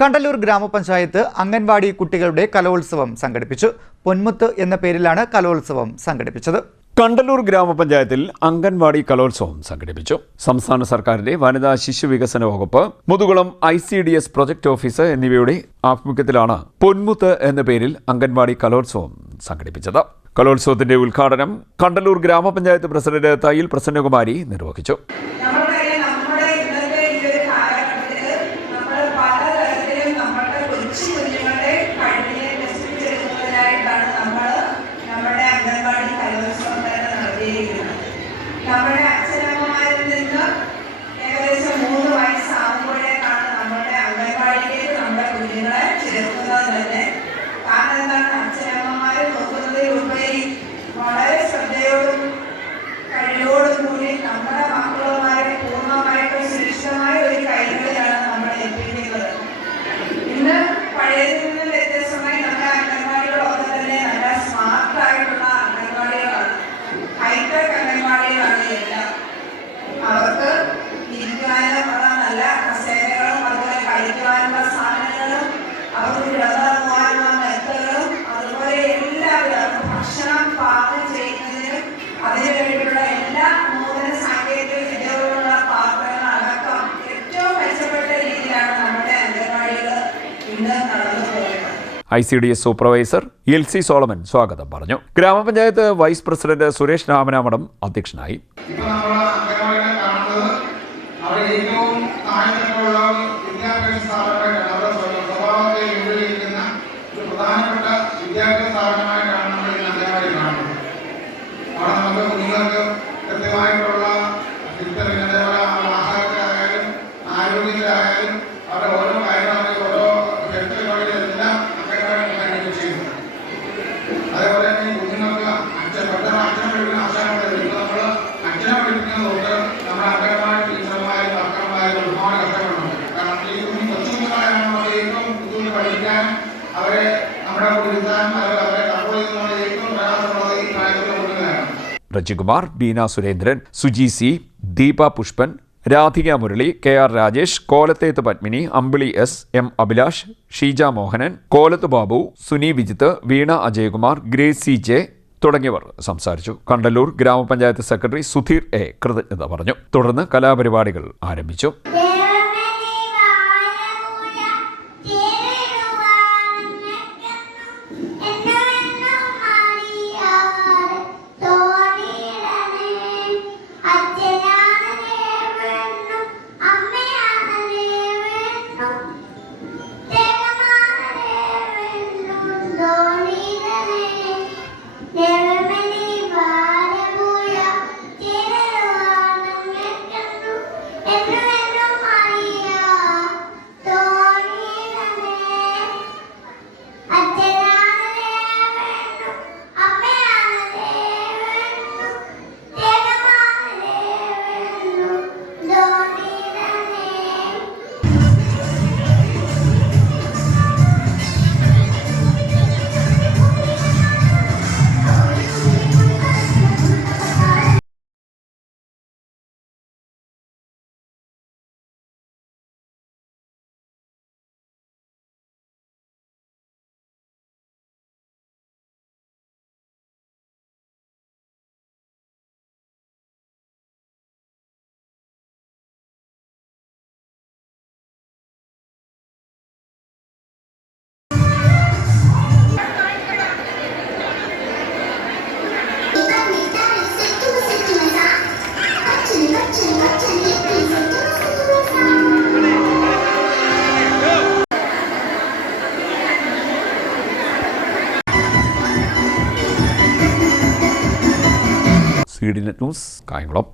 കണ്ടല്ലൂർ ഗ്രാമപഞ്ചായത്ത് അംഗൻവാടി കുട്ടികളുടെ കലോത്സവം സംഘടിപ്പിച്ചു. പൊന്മുത്ത് എന്ന പേരിലാണ് കലോത്സവം സംഘടിപ്പിച്ചത്. കണ്ടല്ലൂർ ഗ്രാമപഞ്ചായത്തിൽ അംഗൻവാടി കലോത്സവം സംഘടിപ്പിച്ചു. സംസ്ഥാന സർക്കാരിന്റെ വനിതാ ശിശു വികസന വകുപ്പ്, മുതുകുളം ICDS പ്രൊജക്ട് ഓഫീസ് എന്നിവയുടെ ആഭിമുഖ്യത്തിലാണ് പൊന്മുത്ത് എന്ന പേരിൽ അംഗൻവാടി കലോത്സവം സംഘടിപ്പിച്ചത്. കലോത്സവത്തിന്റെ ഉദ്ഘാടനം കണ്ടല്ലൂർ ഗ്രാമപഞ്ചായത്ത് പ്രസിഡന്റ് തയ്യിൽ പ്രസന്നകുമാരി നിർവഹിച്ചു. നമ്മുടെ അച്ഛനമ്മമാരിൽ നിന്ന് ഏകദേശം 3 വയസ്സാകുമ്പോഴേക്കാണ് നമ്മുടെ അംഗൻവാടിയിലേക്ക് നമ്മുടെ കുഞ്ഞുങ്ങളെ ചേർക്കുന്നത് തന്നെ. കാരണം എന്താണ്, അച്ഛനമ്മമാർ നോക്കുന്നതിലുപരി വളരെ ശ്രദ്ധയോടും കഴിവോടും കൂടി നമ്മുടെ മക്കളുമായി പൂർണ്ണമായിട്ടും സുരക്ഷിതമായ ഒരു കൈകളിലാണ് നമ്മൾ ഏൽപ്പിക്കുന്നത്. ഇന്ന് പഴയതിൽ നിന്ന് വ്യത്യസ്തമായി നമ്മുടെ അംഗൻവാടികളൊക്കെ തന്നെ നല്ല സ്മാർട്ടായിട്ടുള്ള അംഗൻവാടികളാണ്, ഹൈടെക് അംഗൻവാടികളാണ് എല്ലാം. അവർക്ക് ഇരിക്കുവാനുള്ള നല്ല കസേരകളും അതുപോലെ കഴിക്കുവാനുള്ള സാധനങ്ങളും അവർക്ക് കിടന്നുറങ്ങുവാനുള്ള മെത്തകളും അതുപോലെ എല്ലാവരും ഭക്ഷണം പാകം ചെയ്യുന്നതിനും അതിനു വേണ്ടിയുള്ള എല്ലാ നൂതന സാങ്കേതിക വിദ്യകളുള്ള പാത്രങ്ങൾ അടക്കം ഏറ്റവും മെച്ചപ്പെട്ട രീതിയിലാണ് നമ്മുടെ അംഗൻവാടികൾ ഇന്ന് നടന്നു പോയത്. ICDS സൂപ്പർവൈസർ LC സോളമൻ സ്വാഗതം പറഞ്ഞു. ഗ്രാമപഞ്ചായത്ത് വൈസ് പ്രസിഡന്റ് സുരേഷ് രാമനാമടം അധ്യക്ഷനായി. രജികുമാർ, ബീന സുരേന്ദ്രൻ, സുജി C, ദീപ പുഷ്പൻ, രാധിക മുരളി, KR രാജേഷ്, കോലത്തേത്ത് പത്മിനി, അമ്പിളി S, M അഭിലാഷ്, ഷീജ മോഹനൻ, കോലത്ത് ബാബു, സുനി വിജിത്ത്, വീണ അജയകുമാർ, ഗ്രേസ് CJ തുടങ്ങിയവർ സംസാരിച്ചു. കണ്ടല്ലൂർ ഗ്രാമപഞ്ചായത്ത് സെക്രട്ടറി സുധീർ A കൃതജ്ഞത പറഞ്ഞു. തുടർന്ന് കലാപരിപാടികൾ ആരംഭിച്ചു. CDNet news, Kayamkulam.